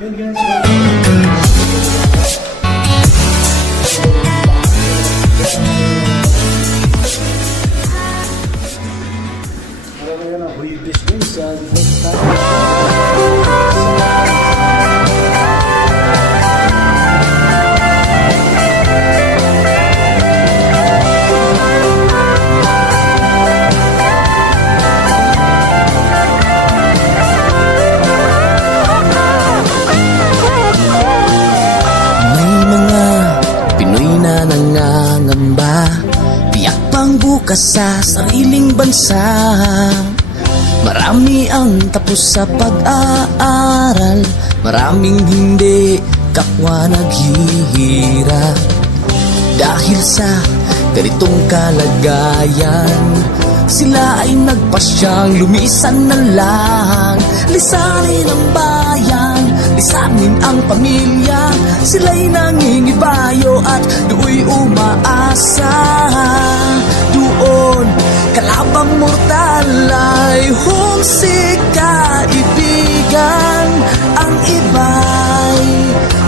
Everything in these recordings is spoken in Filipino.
Yun guys. Marami yan ang huibis guys sa May mga Pinoy na nangangamba, tiyak pang bukas sa sariling bansa. Marami ang tapos sa pag-aaral, maraming hindi kapwa naghihirap. Dahil sa ganitong kalagayan, sila ay nagpasyang lumisan na lang. Lisanin ang bayan, lisanin ang pamilya. Sila'y nangingibayo at do'y umaasa. Doon, kalabang mortal ay humsik kaibigan. Ang iba'y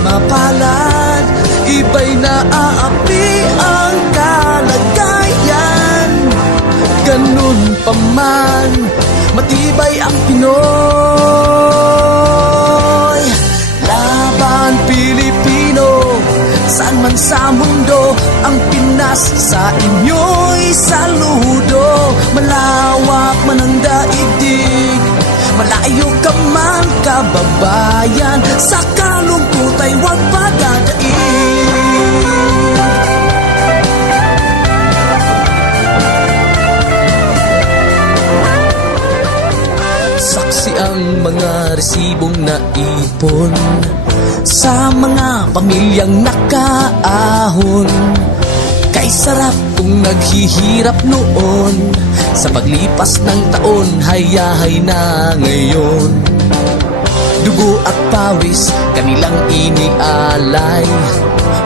mapalad, iba'y naaapi ang kalagayan. Ganun pa man, matibay ang Pinoy. Laban Pilipino, saan man sa mundo, ang Pinas sa inyo'y saludo. Malawak man ang daigdig, malayo ka man kababayan, sa kalungkot ay huwag padadaig. Saksi ang mga resibong naipon sa mga pamilyang nakaahon. Kay sarap kung naghihirap noon, sa paglipas ng taon hayahay na ngayon. Dugo at pawis kanilang inialay,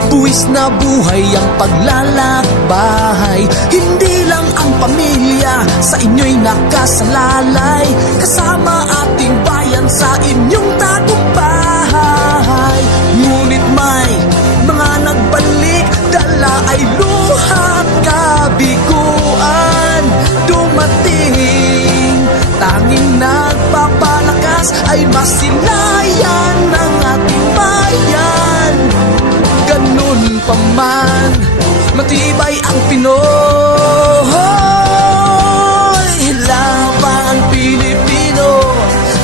buwis na buhay ang paglalakbay. Hindi lang ang pamilya sa inyo'y nakasalalay, kasama ating bayan sa inyong tagumpay. Ngunit may mga nagbalik, dala ay luhat kabiguan. Dumating, tanging nagpapalakas ay masilayan ng ating bayan. Ganun pa man, matibay ang Pinoy. Laban Pilipino,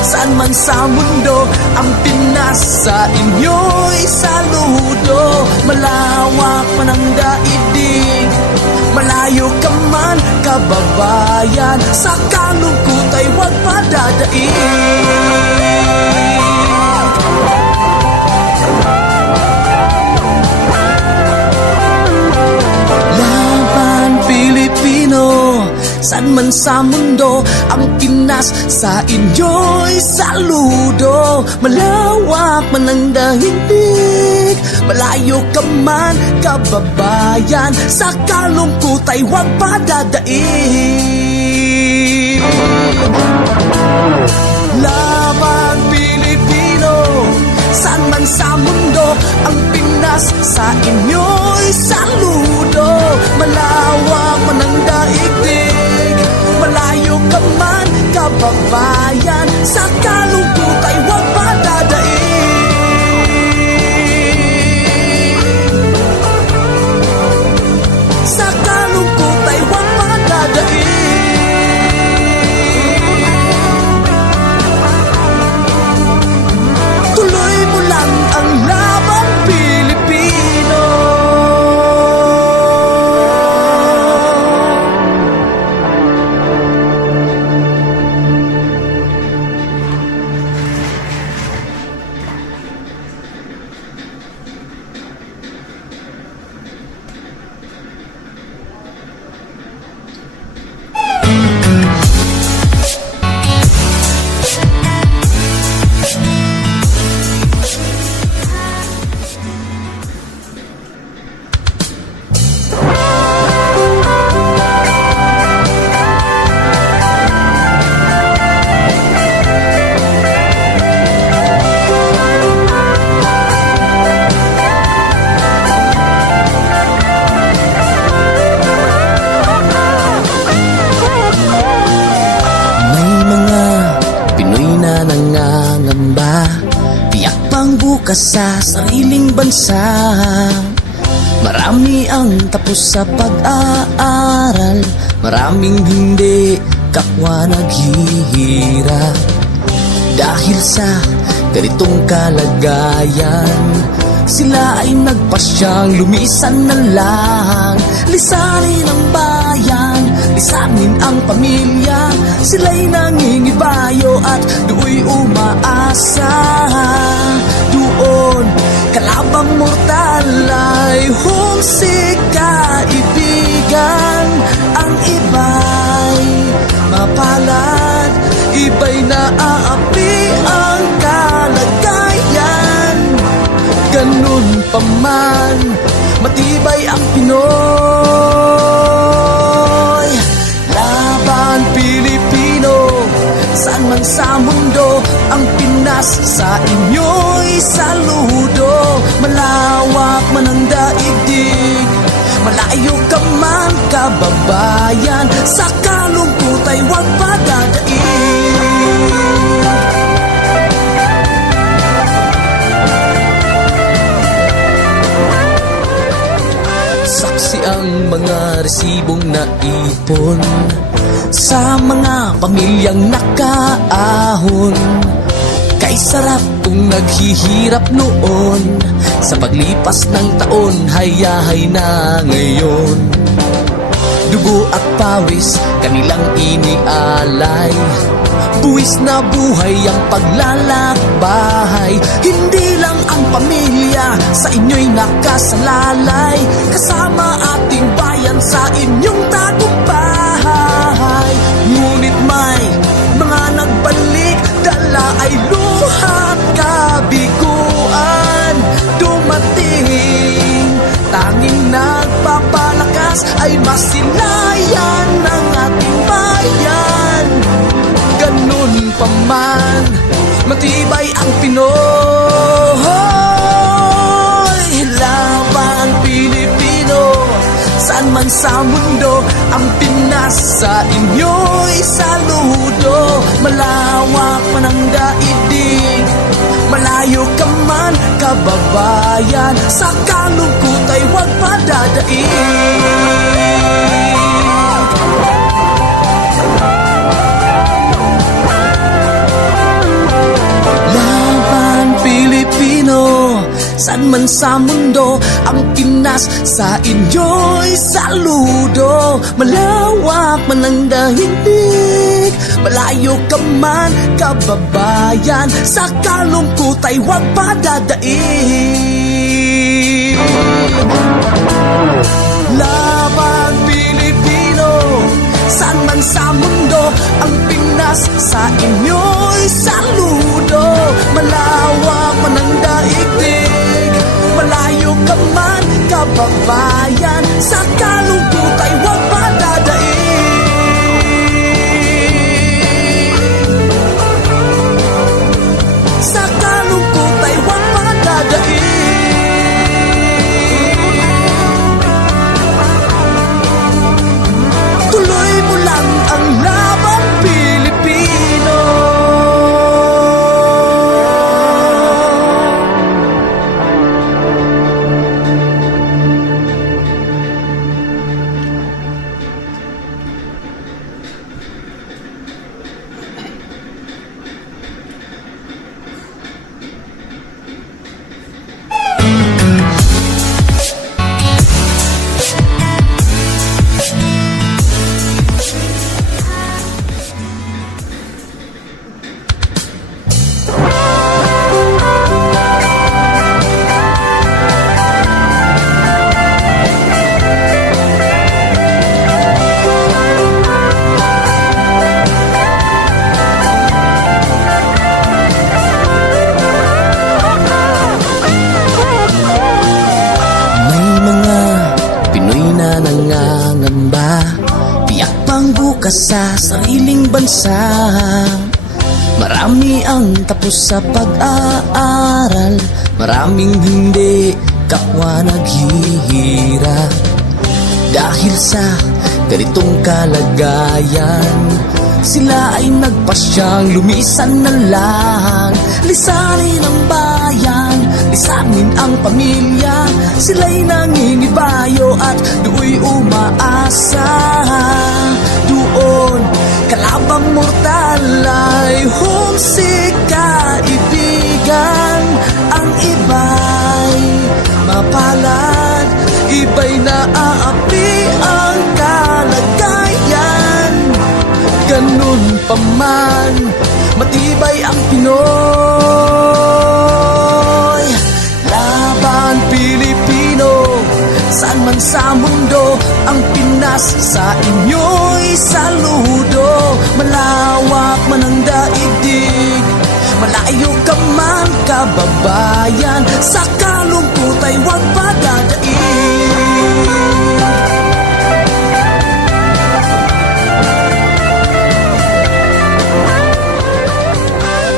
saan man sa mundo, ang Pinas sa inyo'y saludo. Malawak man ang daigdig, malayo ka man kababayan, sa kalungkot ay huwag padadaig. Saan man sa mundo, ang Pinas sa inyo'y saludo. Malawak man ang daigdig, malayo ka man kababayan, sa kalungkot ay huwag padadaig. Laban Pilipino, saan man sa mundo, ang Pinas sa inyo'y saludo. Malawak man ang daigdig, malayo ka man kababayan, sa kalungkot ay huwag padadaig. Sa kalungkot ay huwag padadaig. Tuloy mo lang ang laban Pilipino. pang bukas sa sariling bansa. Marami ang tapos sa pag-aaral, maraming hindi kapwa naghihirap. Dahil sa ganitong kalagayan, sila ay nagpasyang lumisan na lang. Lisanin ang bayan, lisanin ang pamilya. Sila'y nangingibayo at do'y umaasa. Doon, kalabang mortal ay humsik kaibigan. Ang iba'y mapalad, iba'y naaapi ang kalagayan. Ganun pa man, matibay ang Pinoy. Laban Pilipino, saan man sa mundo, ang Pinas sa inyo'y saludo. Malawak man ang daigdig, malayo ka man kababayan, sa kalungkot ay huwag padadaig. Saksi ang mga resibong naipon sa mga pamilyang nakaahon. Kay sarap kung naghihirap noon, sa paglipas ng taon, hayahay na ngayon. Dugo at pawis, kanilang inialay, buwis na buhay ang paglalakbay. Hindi lang ang pamilya sa inyo'y nakasalalay, kasama ating bayan sa inyong tagumpay. Ngunit may mga nagbalik, dala ay luha at kabiguan. Dumating, tanging nagpapalakas ay masilayan ng ating bayan. Ganun pa man, matibay ang Pinoy. Laban Pilipino, saan man sa mundo, ang Pinas sa inyo'y saludo. Malawak man ang daigdig, malayo ka man kababayan, sa kalungkot ay huwag padadaig. Saan man sa mundo, ang Pinas sa inyo'y saludo. Malawak man ang daigdig, malayo ka man kababayan, sa kalungkot ay huwag padadaig. Laban Pilipino, saan man sa mundo, ang Pinas sa inyo'y saludo. Malawak man ang daigdig, malayo ka man kababayan, sa kalungkot ay huwag padadaig. Sa kalungkot ay huwag padadaig. Tuloy mo lang ang laban Pilipino. Bukas sa sariling bansa, marami ang tapos sa pag-aaral, maraming hindi kapwa naghihirap. Dahil sa ganitong kalagayan, sila ay nagpasyang lumisan na lang. Lisanin ang bayan, lisanin ang pamilya. Sila'y nangingibayo at do'y umaasa. Doon, kalabang mortal ay homesick kaibigan. Ang iba'y mapalad, iba'y naaapi ang kalagayan. Ganun pa man, matibay ang Pinoy. Laban Pilipino, saan man sa mundo, ang Pinas sa inyo'y saludo. Malawak man ang daigdig, malayo ka man kababayan, sa kalungkot ay huwag padadaig.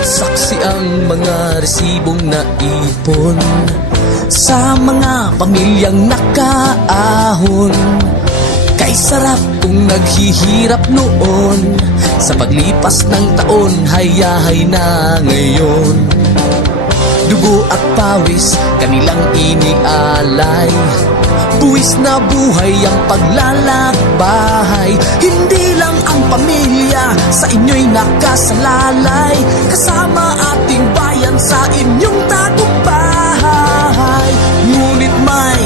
Saksi ang mga resibong naipon sa mga pamilyang nakaahon. Kay sarap kung naghihirap noon, sa paglipas ng taon, hayahay na ngayon. Dugo at pawis, kanilang inialay, buwis na buhay ang paglalakbay. Hindi lang ang pamilya sa inyo'y nakasalalay, kasama ating bayan sa inyong tagumpay. Ngunit may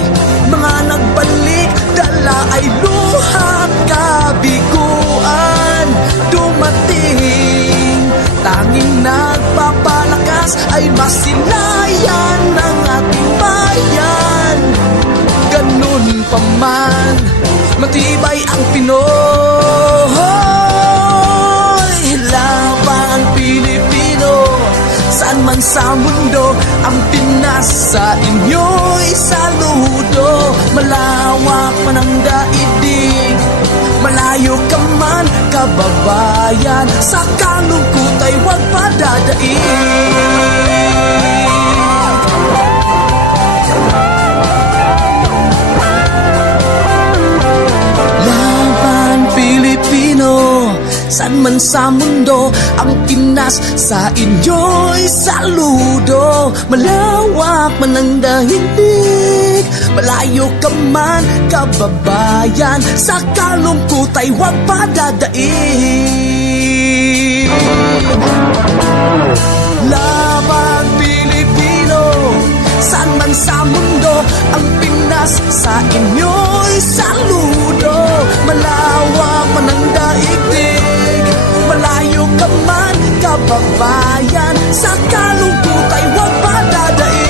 mga nagbalik, dala ay luhat kabiguan. Dumating, tanging nagpapalakas ay masilayan ng ating bayan. Ganun pa man, matibay ang Pinoy. Laban Pilipino, saan man sa mundo, ang Pinas sa inyo'y saludo. Malawak man ang daigdig, malayo ka man kababayan, sa kalungkot ay huwag padadaig. Laban Pilipino, saan man sa mundo, ang Pinas sa inyo'y saludo. Malawak man ang daigdig, malayo ka man kababayan, sa kalungkot ay huwag padadaig. Laban Pilipino, saan man sa mundo, ang Pinas sa inyo'y saludo. Malawak man ang daigdig, malayo ka man kababayan, sa kalungkot ay huwag padadaig.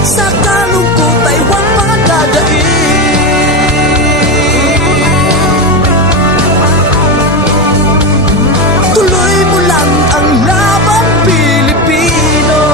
Sa kalungkot ay huwag padadaig. Tuloy mo lang ang laban Pilipino.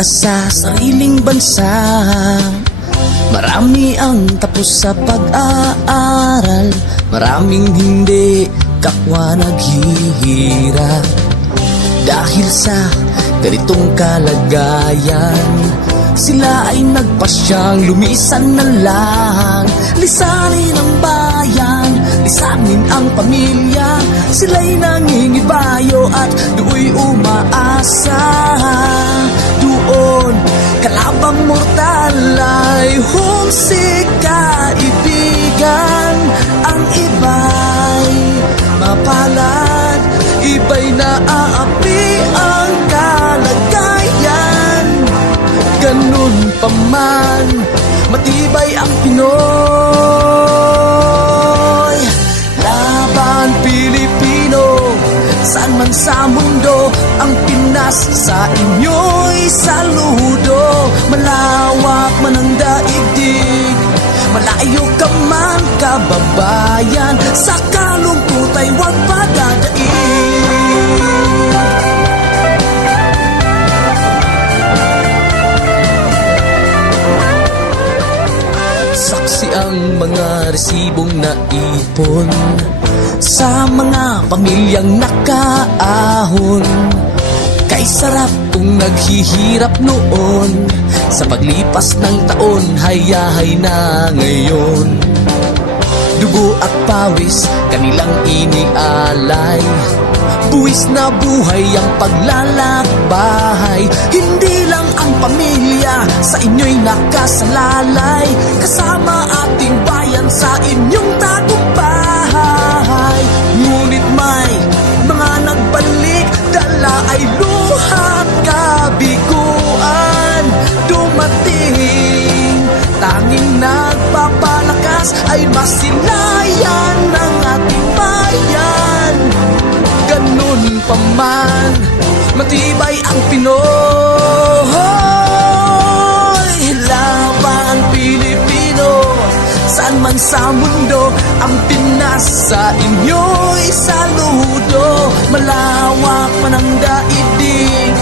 Sa sariling bansa, marami ang tapos sa pag-aaral, maraming hindi kapwa naghihirap. Dahil sa ganitong kalagayan, sila ay nagpasyang lumisan na lang. Lisanin ang bayan, lisanin ang pamilya, sila'y nangingibayo at do'y umaasa. Doon, kalabang mortal ay homesick kaibigan. Ang iba'y mapalad, iba'y naaapi ang kalagayan. pa man, matibay ang Pinoy. Laban Pilipino, saan man sa mundo, ang Pinas sa inyo'y saludo. Malawak man ang daigdig, malayo ka man kababayan, sa kalungkot ay huwag padadaig. Saksi ang mga resibong naipon sa mga pamilyang nakaahon. Kay sarap kung naghihirap noon, sa paglipas ng taon, hayahay na ngayon. Dugo at pawis, kanilang inialay, buwis na buhay ang paglalakbay. Hindi lang ang pamilya sa inyo'y nakasalalay, kasama ating bayan sa inyong tagumpay. Ngunit may mga nagbalik, dala ay luhat kabiguan. Dumating, tanging nagpapalakas ay masilayan ng ating bayan. Ganun pa man, matibay ang Pinoy. Laban Pilipino, saan man sa mundo, ang Pinas sa inyo'y saludo. Malawak man ang daigdig,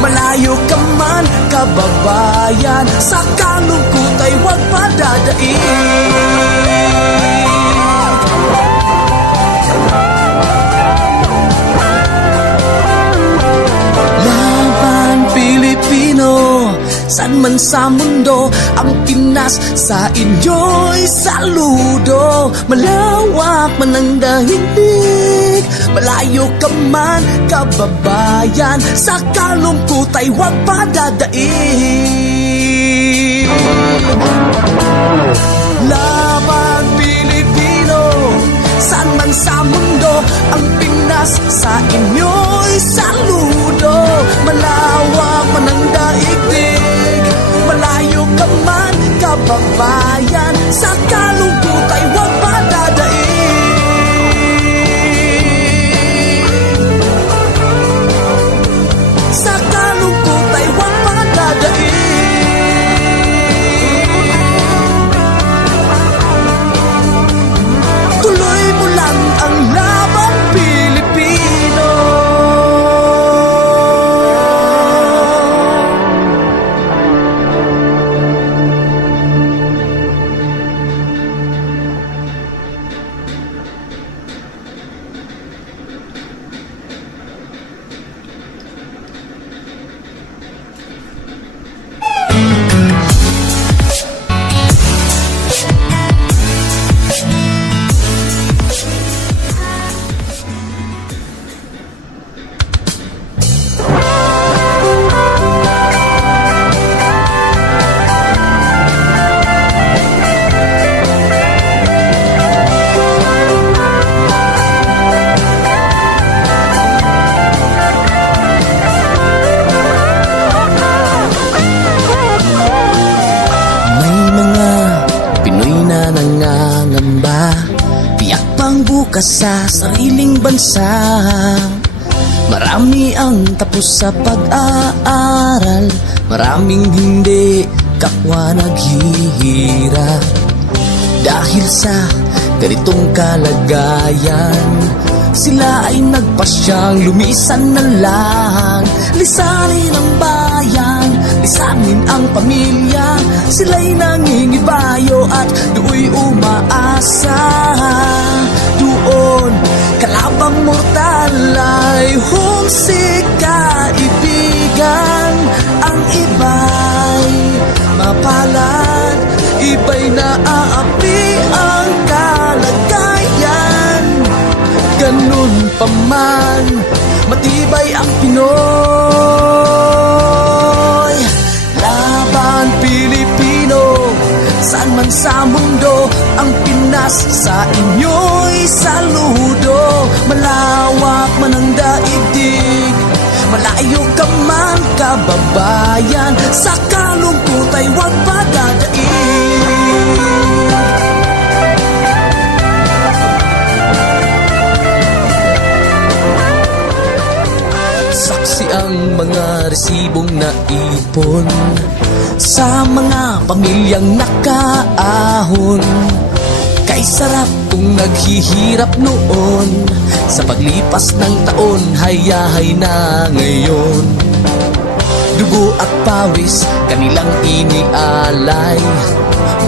malayo ka man kababayan, sa kalungkot ay huwag padadaig. Saan man sa mundo, ang Pinas sa inyo'y saludo. Malawak man ang daigdig, malayo ka man kababayan, sa kalungkot ay huwag padadaig. Laban Pilipino, saan man sa mundo, ang Pinas sa inyo'y saludo. Malawak man ang daigdig, malayo ka man kababayan, sa kalungkot ay huwag padadaig. Sa kalungkot ay huwag padadaig. Tuloy mo lang ang laban Pilipino. Bukas sa sariling bansa, marami ang tapos sa pag-aaral, maraming hindi kapwa naghihirap. Dahil sa ganitong kalagayan, sila ay nagpasyang lumisan na lang. Lisanin ang bayan, lisanin ang pamilya, sila'y nangingibayo at do'y umaasa. Doon, kalabang mortal ay humsik kaibigan. Ang iba'y mapalad, iba'y naaapi ang kalagayan. Ganun pa man, matibay ang Pinoy. Laban Pilipino, saan man sa mundo, ang Pinas sa inyo'y saludo. Malawak man ang daigdig, malayo ka man kababayan, sa kalungkot kuta'y huwag padadaig. Saksi ang mga resibong naipon sa mga pamilyang nakaahon. Kay sarap kung naghihirap noon, sa paglipas ng taon, hayahay na ngayon. Dugo at pawis, kanilang inialay,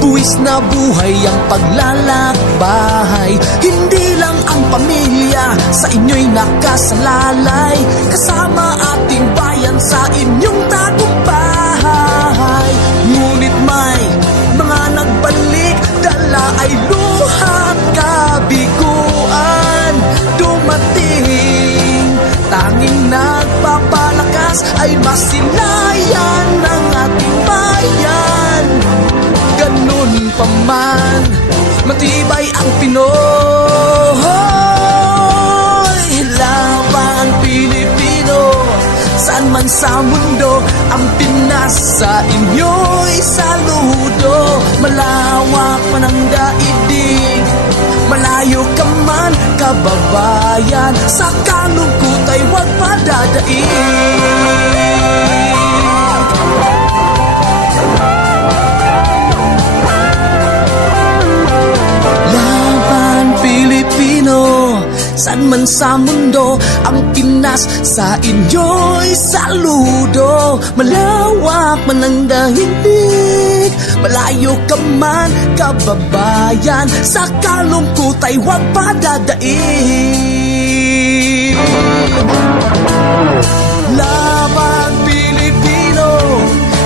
buwis na buhay ang paglalakbay. Hindi lang ang pamilya sa inyo'y nakasalalay, kasama ating bayan sa inyong tagumpay. Ngunit may mga nagbalik, dala ay luhat kabiguan. Dumating, tanging nagpapalakas ay masilayan ng ating bayan. Ganun pa man, matibay ang Pinoy. Laban Pilipino, saan man sa mundo, ang Pinas sa inyo'y saludo. Malawak man ang daigdig, malayo ka man kababayan, sa kalungkot ay huwag padadaig. Laban Pilipino, saan man sa mundo, ang Pinas sa inyo'y saludo. Malawak man ang daigdig, malayo ka man kababayan, sa kalungkot ay huwag padadaig. Laban Pilipino,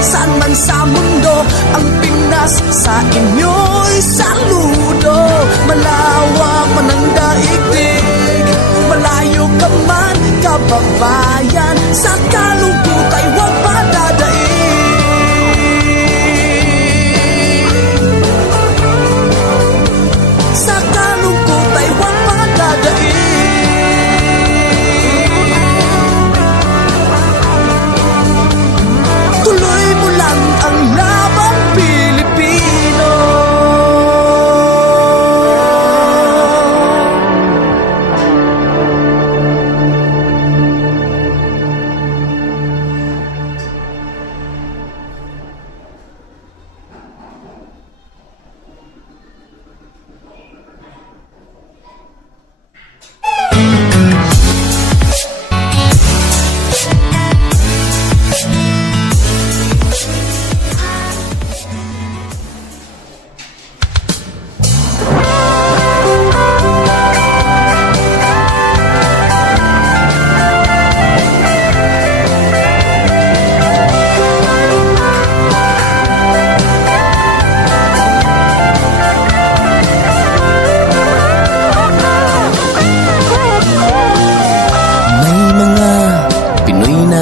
saan man sa mundo, ang Pinas sa inyo'y saludo. Malawak man ang daigdig, malayo ka man kababayan, sa kalungkot ay huwag padadaig. Sa kalungkot ay huwag padadaig. Tuloy mo lang ang laban Pilipino.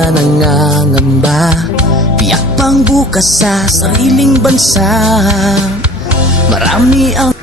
Nangangamba, tiyak pang bukas sa sariling bansa. Marami ang